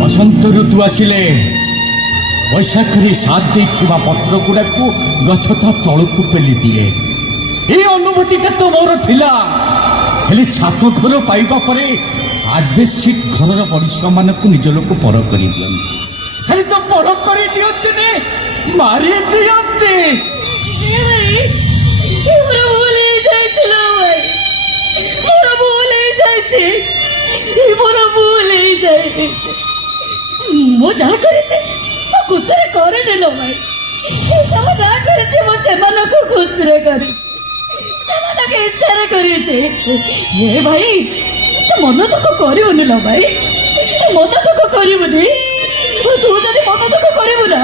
बसंत ऋतु आसिले बैशाखी साथ देखा पत्र गुड़ा को गछता तल को पेली दिए ये अनुभूति तो मोर थिला हेले छात घर पाइबा परे आडबेडशीट घर वरिष्ठ मान निज लोक पर कर खाली तो पर कर दियंतुने मारी दियंते मो जा करे खुशरे करे नेलो भाई सब जा करे मो सेमान को खुशरे करे सेमान के इच्छा रे करे ये भाई तो मन दुख करबुनि लो भाई मन दुख करबुनि तू जदि मन दुख करबु ना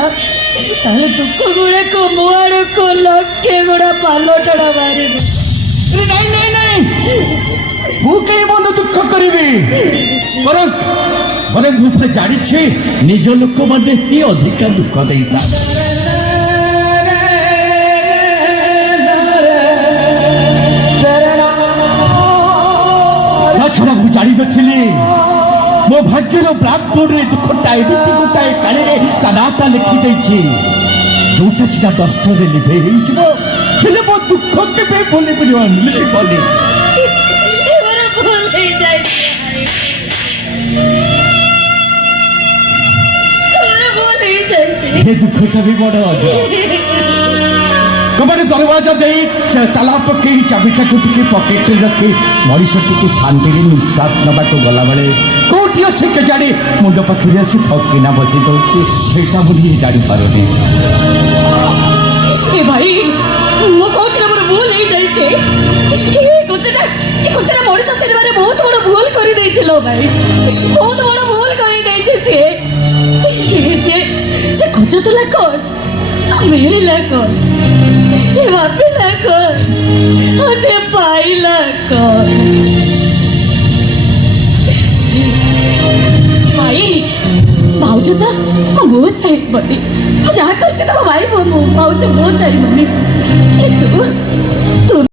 ताले दुख गुड़ा को मुआड़ को लक्ष्य गुड़ा पालटड़ा मारे नहीं नहीं नहीं मु कहीं मन दुख करी बरं बरं मुझे जानी निज लोक मैंने ही अधिका दुख देता छड़ा मुझे जानी नी मो भाग्यर ब्लैकबोर्ड रे दुखटा एमती गोटाए काले ता नाटा लिखी जोटा सीधा डस्टर रे लिभे हेले मो दुख के बोले बोले ये दुख भी बड़ कबाड़ दरवाजा दे ताला पकई चाबिटा को टिके पकेट रखी मनीष टी शांति निश्वास नवा को गला बेले कौटी अच्छे के जाने मुंड पाखे आसी ठकिना बसई दूसरा मुझे जानी पारे भाई मो कहते मोर भूल हो जाइए मनीष सिनेमा बहुत बड़ भूल कर भाई बहुत बड़ भूल कर से खोजुला कौन मिलला कौन भाविला कौन से पाइला कौन भाई भाज तो मो चाहिए जहाँ कर भाई भाज मो चाहिए